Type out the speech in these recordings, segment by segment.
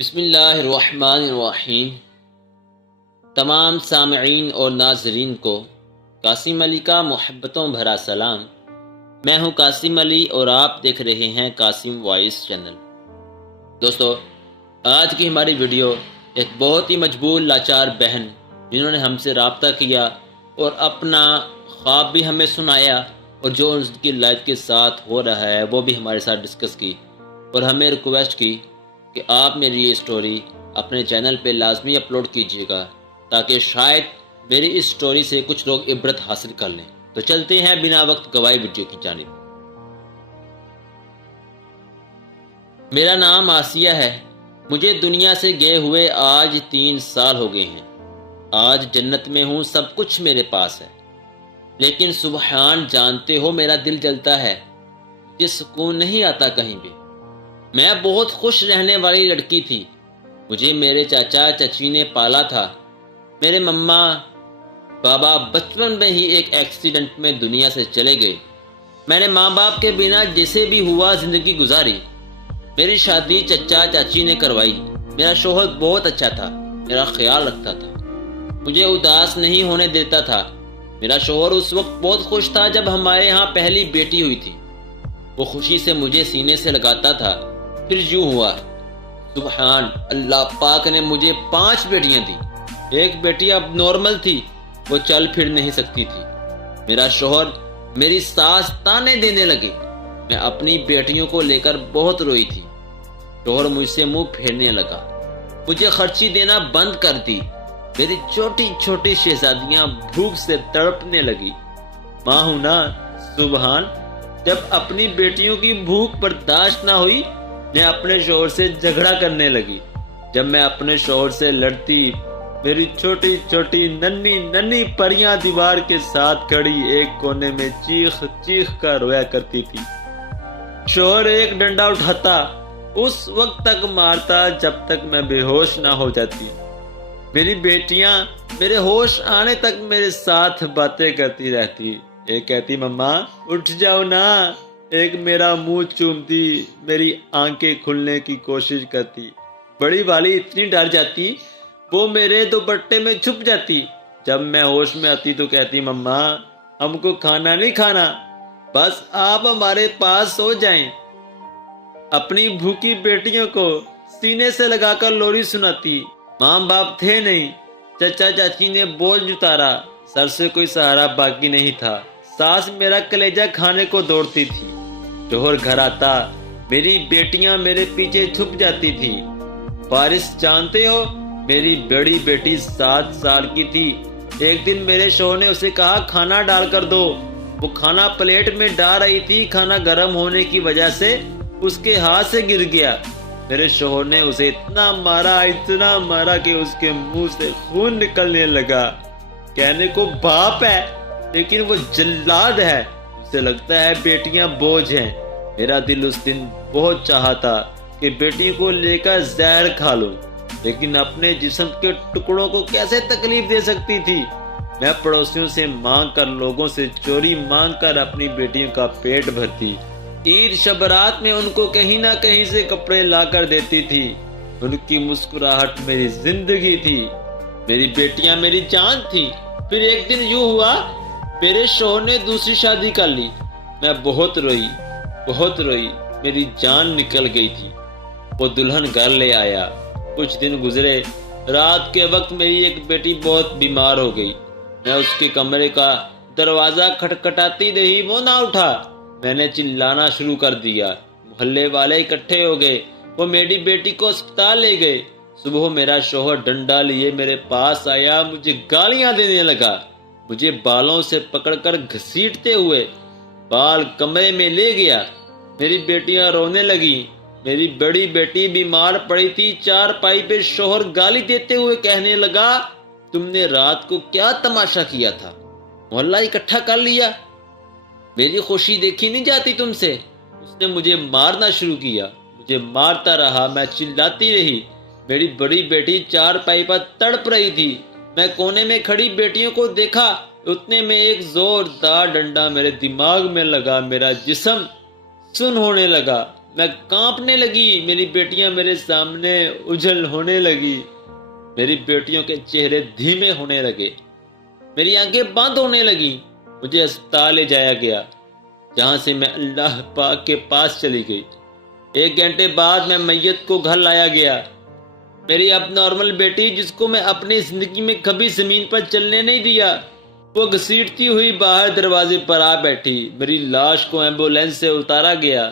بسم اللہ الرحمن الرحیم۔ تمام سامعین اور ناظرین کو قاسم علی کا محبتوں بھرا سلام۔ میں ہوں قاسم علی اور آپ دیکھ رہے ہیں قاسم وائس چینل۔ دوستو، آج کی ہماری ویڈیو ایک بہت ہی مجبور لاچار بہن جنہوں نے ہم سے رابطہ کیا اور اپنا خواب بھی ہمیں سنایا اور جو ان کی لائف کے ساتھ ہو رہا ہے وہ بھی ہمارے ساتھ ڈسکس کی اور ہمیں ریکویسٹ کی کہ آپ میری یہ سٹوری اپنے چینل پہ لازمی اپلوڈ کیجیے گا تاکہ شاید میری اس سٹوری سے کچھ لوگ عبرت حاصل کر لیں۔ تو چلتے ہیں بنا وقت گواہی ویڈیو کی جانب۔ میرا نام آسیہ ہے۔ مجھے دنیا سے گئے ہوئے آج 3 سال ہو گئے ہیں۔ آج جنت میں ہوں، سب کچھ میرے پاس ہے، لیکن سبحان جانتے ہو میرا دل جلتا ہے، یہ سکون نہیں آتا کہیں بھی۔ میں بہت خوش رہنے والی لڑکی تھی۔ مجھے میرے چاچا چچی نے پالا تھا۔ میرے مما بابا بچپن میں ہی ایک ایکسیڈنٹ میں دنیا سے چلے گئے۔ میں نے ماں باپ کے بنا جیسے بھی ہوا زندگی گزاری۔ میری شادی چچا چاچی نے کروائی۔ میرا شوہر بہت اچھا تھا، میرا خیال رکھتا تھا، مجھے اداس نہیں ہونے دیتا تھا۔ میرا شوہر اس وقت بہت خوش تھا جب ہمارے ہاں پہلی بیٹی ہوئی تھی۔ وہ خوشی سے مجھے سینے سے لگاتا تھا۔ پھر یوں ہوا، سبحان اللہ پاک نے مجھے 5 بیٹیاں دی۔ ایک بیٹی اب نارمل تھی، وہ چل پھر نہیں سکتی تھی۔ میرا شوہر، میری ساس تانے دینے لگے۔ میں اپنی بیٹیوں کو لے کر بہت روئی تھی۔ شوہر مجھ سے منہ پھیرنے لگا، مجھے خرچی دینا بند کر دی۔ میری چھوٹی چھوٹی شہزادیاں بھوک سے تڑپنے لگی۔ ماں ہوں نا، سبحان۔ جب اپنی بیٹیوں کی بھوک برداشت نہ ہوئی، میں اپنے شوہر سے جھگڑا کرنے لگی۔ جب میں اپنے شوہر سے لڑتی، میری چھوٹی چھوٹی ننھی ننھی پریاں دیوار کے ساتھ کھڑی ایک کونے میں چیخ چیخ کر رویا کرتی تھی۔ شوہر ایک ڈنڈا اٹھاتا، اس وقت تک مارتا جب تک میں بے ہوش نہ ہو جاتی۔ میری بیٹیاں میرے ہوش آنے تک میرے ساتھ باتیں کرتی رہتی۔ ایک کہتی مما اٹھ جاؤ نا، ایک میرا منہ چومتی، میری آنکھیں کھلنے کی کوشش کرتی۔ بڑی والی اتنی ڈر جاتی، وہ میرے دوپٹے میں چھپ جاتی۔ جب میں ہوش میں آتی تو کہتی مما ہم کو کھانا نہیں کھانا، بس آپ ہمارے پاس سو جائیں۔ اپنی بھوکی بیٹیوں کو سینے سے لگا کر لوری سناتی۔ ماں باپ تھے نہیں، چچا چاچی نے بوجھ اتارا، سر سے کوئی سہارا باقی نہیں تھا۔ ساس میرا کلیجہ کھانے کو دوڑتی تھی۔ شوہر گھر آتا، میری بیٹیاں میرے پیچھے چھپ جاتی تھی۔ فارس جانتے ہو، میری بڑی بیٹی 7 سال کی تھی۔ ایک دن میرے شوہر نے اسے کہا کھانا ڈال کر دو۔ وہ کھانا پلیٹ میں ڈال رہی تھی، کھانا گرم ہونے کی وجہ سے اس کے ہاتھ سے گر گیا۔ میرے شوہر نے اسے اتنا مارا کہ اس کے منہ سے خون نکلنے لگا۔ کہنے کو باپ ہے لیکن وہ جلاد ہے۔ اسے لگتا ہے بیٹیاں بوجھ ہیں۔ میرا دل اس دن بہت چاہا تھا کہ بیٹی کو لے کر زہر کھا لوں، لیکن اپنے جسم کے ٹکڑوں کو کیسے تکلیف دے سکتی تھی۔ میں پڑوسیوں سے مانگ کر، لوگوں سے چوری مانگ کر اپنی بیٹیوں کا پیٹ بھرتی۔ عید شبرات میں ان کو کہیں نہ کہیں سے کپڑے لا کر دیتی تھی۔ ان کی مسکراہٹ میری زندگی تھی۔ میری بیٹیاں میری جان تھی۔ پھر ایک دن یوں ہوا، میرے شوہر نے دوسری شادی کر لی۔ میں بہت روئی، میری جان نکل گئی تھی۔ وہ دلہن گھر لے آیا۔ کچھ دن گزرے، رات کے وقت میری ایک بیٹی بہت بیمار ہو گئی۔ میں اس کے کمرے کا دروازہ کھٹکھٹاتی رہی، وہ نہ اٹھا۔ میں نے چلانا شروع کر دیا۔ محلے والے اکٹھے ہو گئے، وہ میری بیٹی کو اسپتال لے گئے۔ صبح میرا شوہر ڈنڈا لیے میرے پاس آیا، مجھے گالیاں دینے لگا۔ مجھے بالوں سے پکڑ کر گھسیٹتے ہوئے بال کمرے میں لے گیا۔ میری بیٹیاں رونے لگی۔ میری بڑی بیٹی بیمار پڑی تھی، چارپائی پہ شوہر گالی دیتے ہوئے کہنے لگا تم نے رات کو کیا تماشا کیا تھا، محلہ اکٹھا کر لیا، میری خوشی دیکھی نہیں جاتی تم سے۔ اس نے مجھے مارنا شروع کیا، مجھے مارتا رہا، میں چلاتی رہی۔ میری بڑی بیٹی چارپائی پر تڑپ رہی تھی۔ میں کونے میں کھڑی بیٹیوں کو دیکھا، اتنے میں ایک زوردار ڈنڈا میرے دماغ میں لگا، میرا جسم سن ہونے لگا۔ میں کانپنے لگی، میری بیٹیاں میرے سامنے اجل ہونے لگی، میری بیٹیوں کے چہرے دھیمے ہونے لگے، میری آنکھیں بند ہونے لگیں۔ مجھے ہسپتال لے جایا گیا، جہاں سے میں اللہ پاک کے پاس چلی گئی۔ 1 گھنٹے بعد میں میت کو گھر لایا گیا۔ میری اب نارمل بیٹی، جس کو میں اپنی زندگی میں کبھی زمین پر چلنے نہیں دیا، وہ گھسیٹتی ہوئی باہر دروازے پر آ بیٹھی۔ میری لاش کو ایمبولینس سے اتارا گیا۔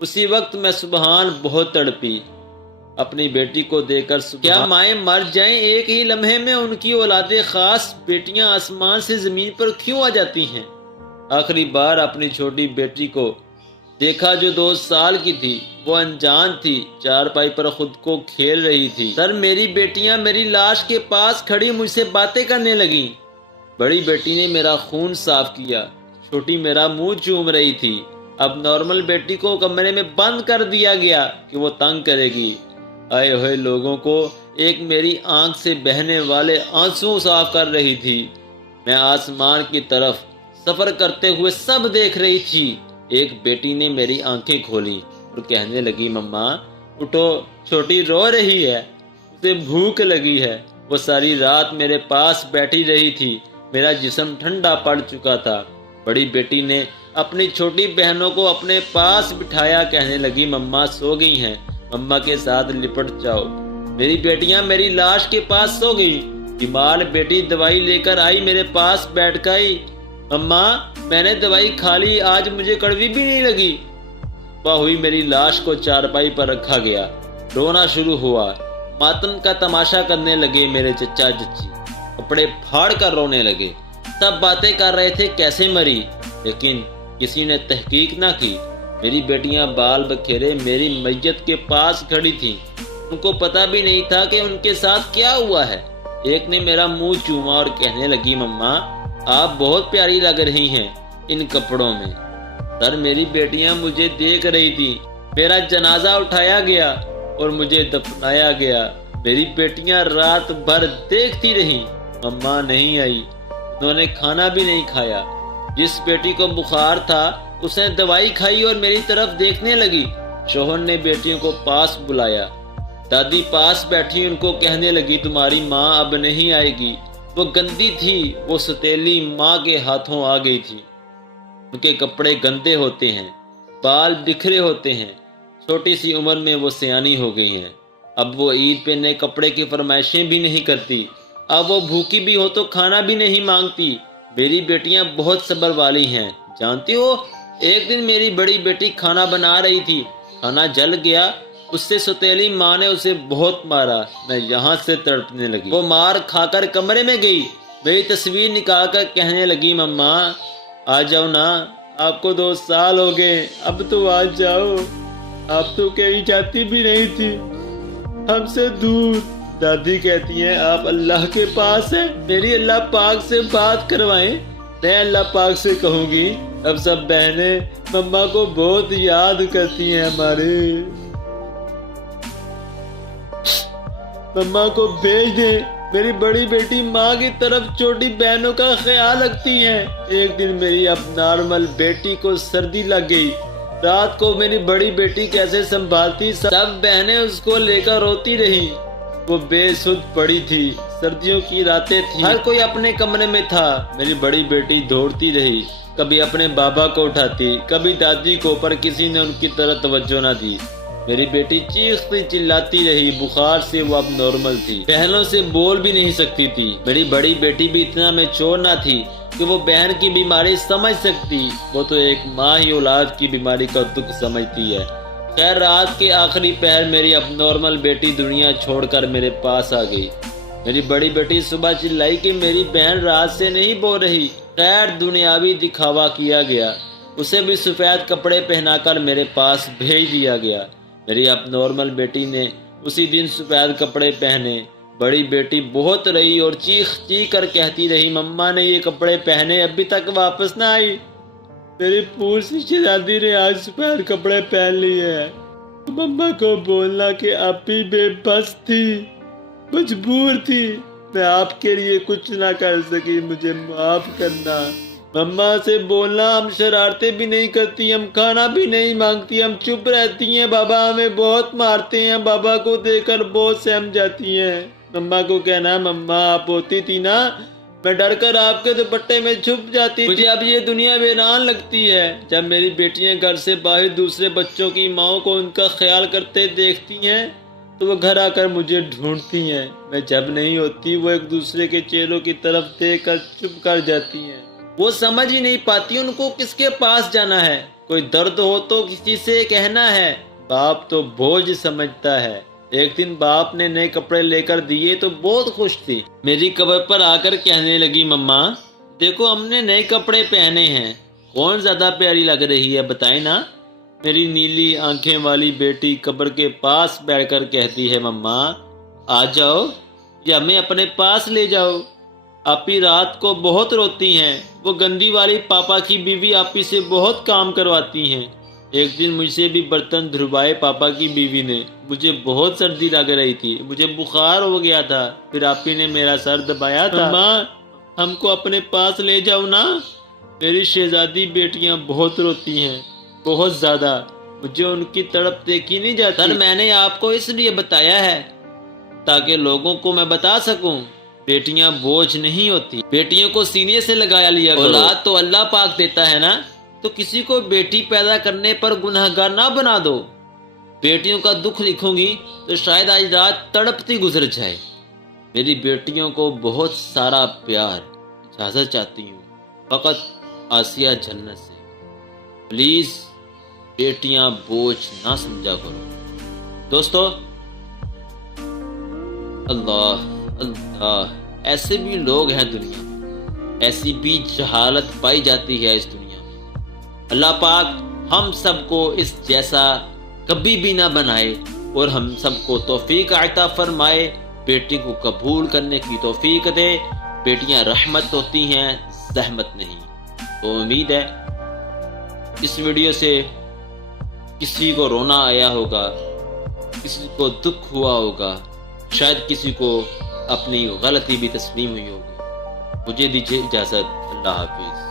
اسی وقت میں سبحان بہت تڑپی اپنی بیٹی کو دیکھ کر۔ کیا مائیں مر جائیں ایک ہی لمحے میں، ان کی اولاد خاص بیٹیاں آسمان سے زمین پر کیوں آ جاتی ہیں؟ آخری بار اپنی چھوٹی بیٹی کو دیکھا جو 2 سال کی تھی، وہ انجان تھی، چارپائی پر خود کو کھیل رہی تھی۔ سر میری بیٹیاں میری لاش کے پاس کھڑی مجھ سے باتیں کرنے لگیں۔ بڑی بیٹی نے میرا خون صاف کیا، چھوٹی میرا منہ چوم رہی تھی۔ اب نارمل بیٹی کو کمرے میں بند کر دیا گیا کہ وہ تنگ کرے گی۔ آئے ہوئے لوگوں کو ایک میری آنکھ سے بہنے والے آنسو صاف کر رہی تھی۔ میں آسمان کی طرف سفر کرتے ہوئے سب دیکھ رہی تھی۔ ایک بیٹی نے میری آنکھیں کھولی اور کہنے لگی، مما اٹھو، چھوٹی رو رہی ہے، اسے بھوک لگی ہے۔ وہ ساری رات میرے پاس بیٹھی رہی تھی، میرا جسم ٹھنڈا پڑ چکا تھا۔ بڑی بیٹی نے اپنی چھوٹی بہنوں کو اپنے پاس بٹھایا، کہنے لگی، مما سو گئی ہیں، مما کے ساتھ لپٹ جاؤ۔ میری بیٹیاں میری لاش کے پاس سو گئی۔ بیمار بیٹی دوائی لے کر آئی، میرے پاس بیٹھ گئی، مما میں نے دوائی کھا لی، آج مجھے کڑوی بھی نہیں لگی۔ صبح ہوئی، میری لاش کو چارپائی پر رکھا گیا، رونا شروع ہوا۔ ماتم کا تماشا کرنے لگے میرے چچا چچی، کپڑے پھاڑ کر رونے لگے۔ سب باتیں کر رہے تھے کیسے مری، لیکن کسی نے تحقیق نہ کی۔ میری بیٹیاں بال بکھیرے میری میت کے پاس کھڑی تھیں، ان کو پتہ بھی نہیں تھا کہ ان کے ساتھ کیا ہوا ہے۔ ایک نے میرا منہ چوما اور کہنے لگی، مما آپ بہت پیاری لگ رہی ہیں ان کپڑوں میں۔ سر میری بیٹیاں مجھے دیکھ رہی تھی، میرا جنازہ اٹھایا گیا اور مجھے دفنایا گیا۔ میری بیٹیاں رات بھر دیکھتی رہیں، مما نہیں آئی، انہوں نے کھانا بھی نہیں کھایا۔ جس بیٹی کو بخار تھا اس نے دوائی کھائی اور میری طرف دیکھنے لگی۔ شوہر نے بیٹیوں کو پاس بلایا، دادی پاس بیٹھی، ان کو کہنے لگی، تمہاری ماں اب نہیں آئے گی، وہ گندی تھی، وہ ستیلی ماں کے ہاتھوں آ گئی تھی۔ ان کے کپڑے گندے ہوتے ہیں، بال بکھرے ہوتے ہیں، چھوٹی سی عمر میں وہ سیانی ہو گئی ہیں۔ اب وہ عید پہ نئے کپڑے کی فرمائشیں بھی نہیں کرتی، اب وہ بھوکی بھی ہو تو کھانا بھی نہیں مانگتی۔ میری بیٹیاں بہت صبر والی ہیں، جانتی ہو ایک دن میری بڑی بیٹی کھانا بنا رہی تھی، کھانا جل گیا، اس سے ستیلی ماں نے اسے بہت مارا، میں یہاں سے تڑپنے لگی۔ وہ مار کھا کر کمرے میں گئی، میری تصویر نکال کر کہنے لگی، مما آ جاؤ نا، آپ کو 2 سال ہو گئے، اب تو آ جاؤ، آپ تو کہیں جاتی بھی نہیں تھی ہم سے دور۔ دادی کہتی ہیں آپ اللہ کے پاس ہیں، میری اللہ پاک سے بات کروائیں، میں اللہ پاک سے کہوں گی۔ اب سب بہنیں مما کو بہت یاد کرتی ہیں ہمارے، مما کو بھیج دیں۔ میری بڑی بیٹی ماں کی طرف چھوٹی بہنوں کا خیال رکھتی ہیں۔ ایک دن میری اب نارمل بیٹی کو سردی لگ گئی، رات کو میری بڑی بیٹی کیسے سنبھالتی، سب بہنیں اس کو لے کر روتی رہی، وہ بے سدھ پڑی تھی، سردیوں کی راتیں تھیں، ہر کوئی اپنے کمرے میں تھا۔ میری بڑی بیٹی دوڑتی رہی، کبھی اپنے بابا کو اٹھاتی، کبھی دادی کو، پر کسی نے ان کی طرف توجہ نہ دی۔ میری بیٹی چیختی چلاتی رہی، بخار سے وہ اب نارمل تھی، بہنوں سے بول بھی نہیں سکتی تھی۔ میری بڑی بیٹی بھی اتنا میچور نہ تھی کہ وہ بہن کی بیماری سمجھ سکتی، وہ تو ایک ماں ہی اولاد کی بیماری کا دکھ سمجھتی ہے۔ خیر رات کے آخری پہر میری اب نارمل بیٹی دنیا چھوڑ کر میرے پاس آ گئی۔ میری بڑی بیٹی صبح چلائی کہ میری بہن رات سے نہیں بول رہی۔ خیر دنیاوی دکھاوا کیا گیا، اسے بھی سفید کپڑے پہنا کر میرے پاس بھیج دیا گیا۔ میری اب نارمل بیٹی نے اسی دن سفید کپڑے پہنے۔ بڑی بیٹی بہت رہی اور چیخ چیخ کر کہتی رہی، مما نے یہ کپڑے پہنے ابھی تک واپس نہ آئی، میری پوری شہزادی نے آج سفید کپڑے پہن لیے ہیں۔ مما کو بولنا کہ آپ بھی بے بس تھی، مجبور تھی، میں آپ کے لیے کچھ نہ کر سکی، مجھے معاف کرنا۔ مما سے بولنا، ہم شرارتیں بھی نہیں کرتی، ہم کھانا بھی نہیں مانگتی، ہم چپ رہتی ہیں، بابا ہمیں بہت مارتے ہیں، بابا کو دیکھ کر بہت سہم جاتی ہیں۔ مما کو کہنا، مما آپ ہوتی تھی نا، میں ڈر کر آپ کے دوپٹے میں چھپ جاتی، مجھے اب یہ دنیا ویران لگتی ہے۔ جب میری بیٹیاں گھر سے باہر دوسرے بچوں کی ماؤں کو ان کا خیال کرتے دیکھتی ہیں تو وہ گھر آ کر مجھے ڈھونڈتی ہیں، میں جب نہیں ہوتی وہ ایک دوسرے کے چہروں کی طرف دیکھ کر چپ کر جاتی ہیں۔ وہ سمجھ ہی نہیں پاتی ان کو کس کے پاس جانا ہے، کوئی درد ہو تو کسی سے کہنا ہے، باپ تو بوجھ سمجھتا ہے۔ ایک دن باپ نے نئے کپڑے لے کر دیے تو بہت خوش تھی، میری قبر پر آ کر کہنے لگی، مما دیکھو ہم نے نئے کپڑے پہنے ہیں، کون زیادہ پیاری لگ رہی ہے بتائیں نا۔ میری نیلی آنکھیں والی بیٹی قبر کے پاس بیٹھ کر کہتی ہے، مما آ جاؤ یا ہمیں اپنے پاس لے جاؤ، آپی رات کو بہت روتی ہیں، وہ گندی والی پاپا کی بیوی آپی سے بہت کام کرواتی ہیں۔ ایک دن مجھ سے بھی برتن دھلوائے پاپا کی بیوی نے، مجھے بہت سردی لگ رہی تھی، مجھے بخار ہو گیا تھا، پھر آپی نے میرا سر دبایا تھا۔ ماں ہم کو اپنے پاس لے جاؤ نا، میری شہزادی بیٹیاں بہت روتی ہیں، بہت زیادہ، مجھے ان کی تڑپ دیکھی نہیں جاتی۔ سر میں نے آپ کو اس لیے بتایا ہے تاکہ لوگوں کو میں بتا سکوں، بیٹیاں بوجھ نہیں ہوتی، بیٹیوں کو سینے سے لگایا لیا کرو، اولاد تو اللہ پاک دیتا ہے نا، تو کسی کو بیٹی پیدا کرنے پر گنہگار نہ بنا دو۔ بیٹیوں کا دکھ لکھوں گی تو شاید آج رات تڑپتی گزر جائے۔ میری بیٹیوں کو بہت سارا پیار، اجازت چاہتی ہوں، فقط آسیہ جنت سے، پلیز بیٹیاں بوجھ نہ سمجھا کرو۔ دوستو، اللہ اللہ، ایسے بھی لوگ ہیں دنیا میں، ایسی بھی جہالت پائی جاتی ہے اس دنیا میں۔ اللہ پاک ہم سب کو اس جیسا کبھی بھی نہ بنائے اور ہم سب کو توفیق عطا فرمائے، بیٹی کو قبول کرنے کی توفیق دے۔ بیٹیاں رحمت ہوتی ہیں، زحمت نہیں۔ تو امید ہے اس ویڈیو سے کسی کو رونا آیا ہوگا، کسی کو دکھ ہوا ہوگا، شاید کسی کو اپنی غلطی بھی تسلیم ہوئی ہوگی۔ مجھے دیجیے اجازت، اللہ حافظ۔